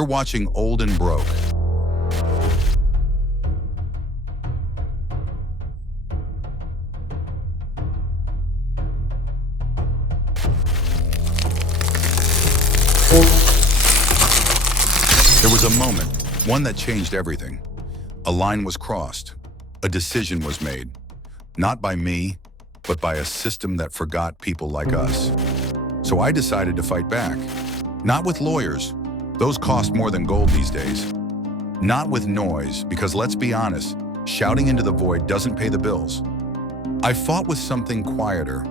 You're watching Old and Broke. There was a moment, one that changed everything. A line was crossed. A decision was made. Not by me, but by a system that forgot people like us. So I decided to fight back. Not with lawyers. Those cost more than gold these days. Not with noise, because let's be honest, shouting into the void doesn't pay the bills. I fought with something quieter.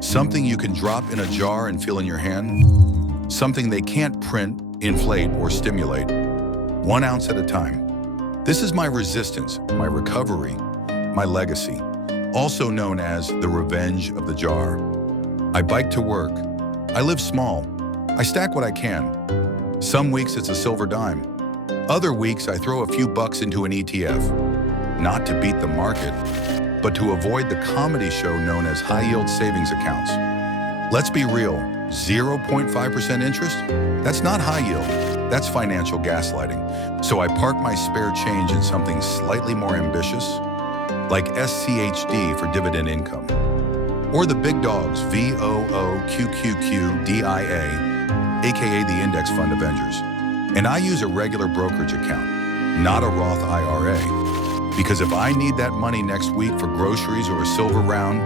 Something you can drop in a jar and feel in your hand. Something they can't print, inflate, or stimulate. 1 ounce at a time. This is my resistance, my recovery, my legacy, also known as the revenge of the jar. I bike to work. I live small. I stack what I can. Some weeks it's a silver dime. Other weeks I throw a few bucks into an ETF. Not to beat the market, but to avoid the comedy show known as high-yield savings accounts. Let's be real, 0.5% interest? That's not high yield. That's financial gaslighting. So I park my spare change in something slightly more ambitious, like SCHD for dividend income. Or the big dogs, VOOQQQDIA, aka the Index Fund Avengers. And I use a regular brokerage account, not a Roth IRA. Because if I need that money next week for groceries or a silver round,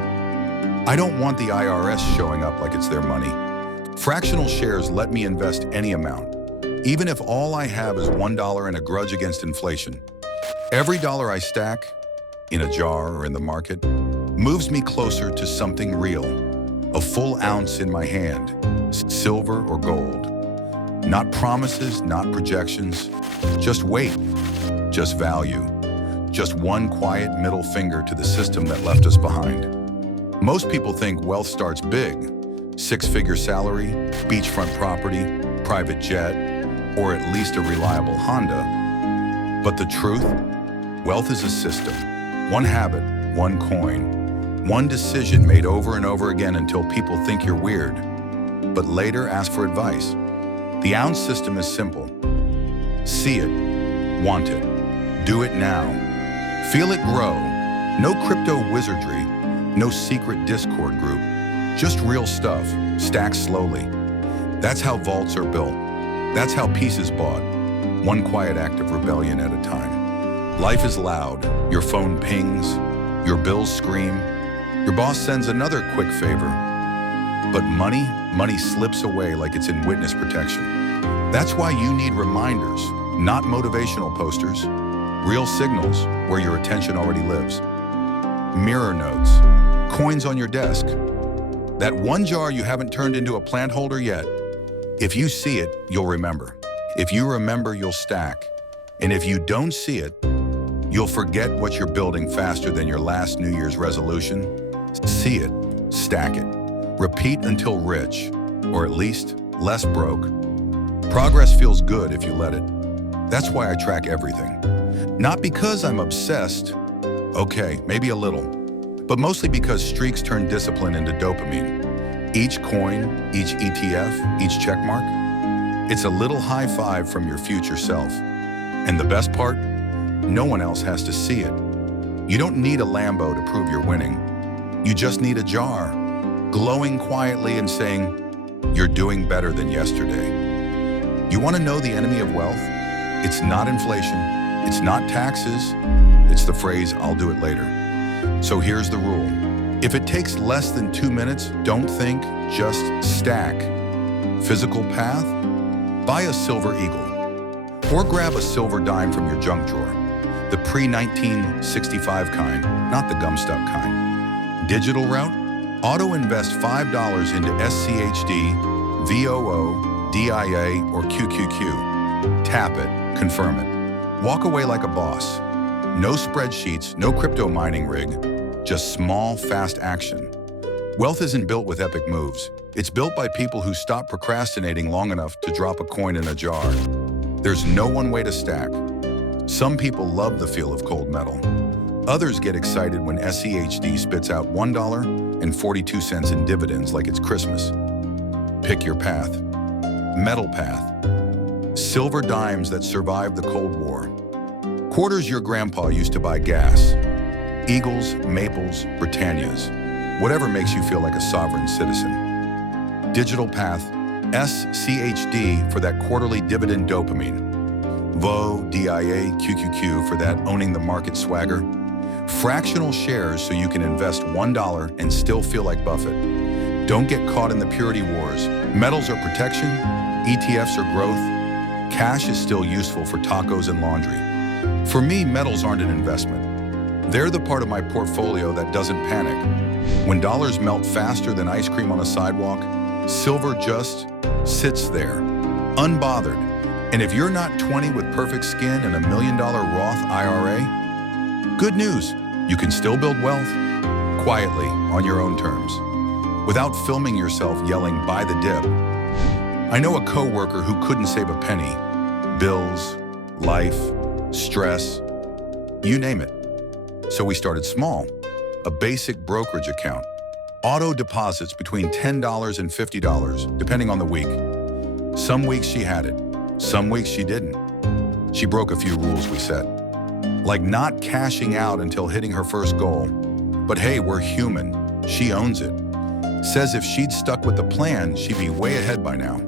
I don't want the IRS showing up like it's their money. Fractional shares let me invest any amount, even if all I have is $1 and a grudge against inflation. Every dollar I stack, in a jar or in the market, moves me closer to something real. A full ounce in my hand, silver or gold. Not promises, not projections, just weight, just value. Just one quiet middle finger to the system that left us behind. Most people think wealth starts big. 6-figure salary, beachfront property, private jet, or at least a reliable Honda. But the truth? Wealth is a system. One habit, one coin, one decision made over and over again until people think you're weird, but later ask for advice. The ounce system is simple. See it, want it, do it now. Feel it grow. No crypto wizardry, no secret Discord group, just real stuff, stacked slowly. That's how vaults are built. That's how peace is bought, one quiet act of rebellion at a time. Life is loud, your phone pings, your bills scream, your boss sends another quick favor. But money slips away like it's in witness protection. That's why you need reminders, not motivational posters, real signals where your attention already lives. Mirror notes, coins on your desk. That one jar you haven't turned into a plant holder yet. If you see it, you'll remember. If you remember, you'll stack. And if you don't see it, you'll forget what you're building faster than your last New Year's resolution. See it, stack it. Repeat until rich, or at least less broke. Progress feels good if you let it. That's why I track everything. Not because I'm obsessed, okay, maybe a little, but mostly because streaks turn discipline into dopamine. Each coin, each ETF, each checkmark, it's a little high five from your future self. And the best part, no one else has to see it. You don't need a Lambo to prove you're winning. You just need a jar, glowing quietly and saying, you're doing better than yesterday. You want to know the enemy of wealth? It's not inflation. It's not taxes. It's the phrase, I'll do it later. So here's the rule. If it takes less than 2 minutes, don't think, just stack. Physical path? Buy a silver eagle. Or grab a silver dime from your junk drawer. The pre-1965 kind, not the gum-stuck kind. Digital route? Auto-invest $5 into SCHD, VOO, DIA, or QQQ. Tap it, confirm it. Walk away like a boss. No spreadsheets, no crypto mining rig, just small, fast action. Wealth isn't built with epic moves. It's built by people who stop procrastinating long enough to drop a coin in a jar. There's no one way to stack. Some people love the feel of cold metal. Others get excited when SCHD spits out $1.42 in dividends like it's Christmas. Pick your path. Metal path. Silver dimes that survived the Cold War. Quarters your grandpa used to buy gas. Eagles, Maples, Britannias. Whatever makes you feel like a sovereign citizen. Digital path, SCHD for that quarterly dividend dopamine. VO, DIA, QQQ for that owning the market swagger. Fractional shares so you can invest $1 and still feel like Buffett. Don't get caught in the purity wars. Metals are protection, ETFs are growth. Cash is still useful for tacos and laundry. For me, metals aren't an investment. They're the part of my portfolio that doesn't panic. When dollars melt faster than ice cream on a sidewalk, silver just sits there, unbothered. And if you're not 20 with perfect skin and $1 million Roth IRA, good news, you can still build wealth quietly on your own terms, without filming yourself yelling, "Buy the dip." I know a coworker who couldn't save a penny. Bills, life, stress, you name it. So we started small, a basic brokerage account. Auto deposits between $10 and $50, depending on the week. Some weeks she had it, some weeks she didn't. She broke a few rules we set, like not cashing out until hitting her first goal. But hey, we're human. She owns it. Says if she'd stuck with the plan, she'd be way ahead by now.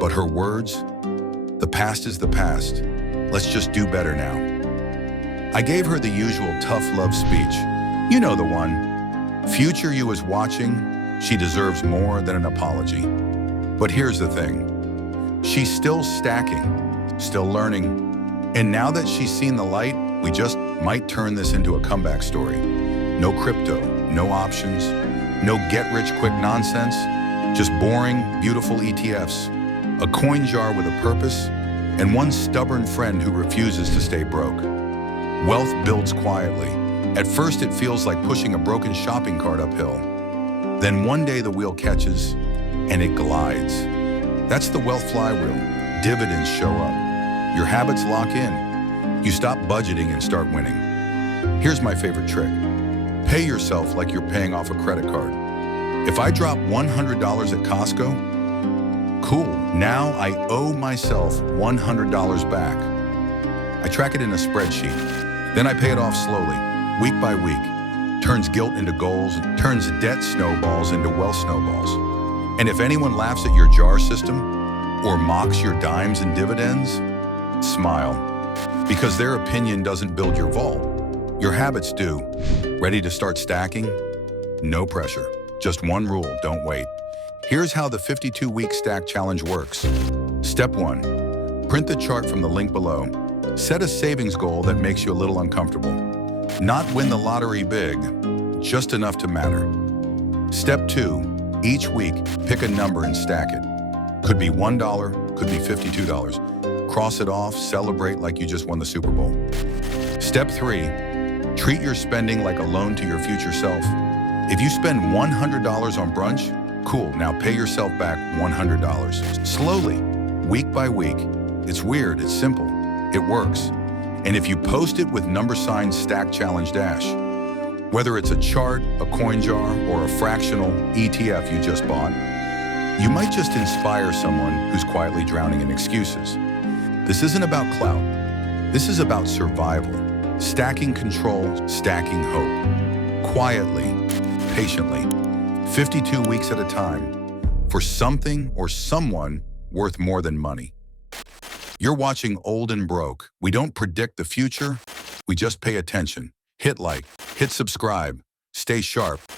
But her words? The past is the past. Let's just do better now. I gave her the usual tough love speech. You know the one. Future you is watching. She deserves more than an apology. But here's the thing. She's still stacking, still learning. And now that she's seen the light, we just might turn this into a comeback story. No crypto, no options, no get-rich-quick nonsense, just boring, beautiful ETFs, a coin jar with a purpose, and one stubborn friend who refuses to stay broke. Wealth builds quietly. At first, it feels like pushing a broken shopping cart uphill. Then one day the wheel catches, and it glides. That's the wealth flywheel. Dividends show up. Your habits lock in. You stop budgeting and start winning. Here's my favorite trick. Pay yourself like you're paying off a credit card. If I drop $100 at Costco, cool, now I owe myself $100 back. I track it in a spreadsheet. Then I pay it off slowly, week by week. Turns guilt into goals, turns debt snowballs into wealth snowballs. And if anyone laughs at your jar system or mocks your dimes and dividends, smile. Because their opinion doesn't build your vault. Your habits do. Ready to start stacking? No pressure. Just one rule, don't wait. Here's how the 52-week stack challenge works. Step 1. Print the chart from the link below. Set a savings goal that makes you a little uncomfortable. Not win the lottery big, just enough to matter. Step 2. Each week, pick a number and stack it. Could be $1, could be $52. Cross it off, celebrate like you just won the Super Bowl. Step 3. Treat your spending like a loan to your future self. If you spend $100 on brunch, cool, now pay yourself back $100. Slowly, week by week. It's weird, it's simple, it works. And if you post it with # stack challenge dash, whether it's a chart, a coin jar, or a fractional ETF you just bought, you might just inspire someone who's quietly drowning in excuses. This isn't about clout. This is about survival. Stacking control, stacking hope. Quietly, patiently, 52 weeks at a time, for something or someone worth more than money. You're watching Old and Broke. We don't predict the future, we just pay attention. Hit like, hit subscribe, stay sharp,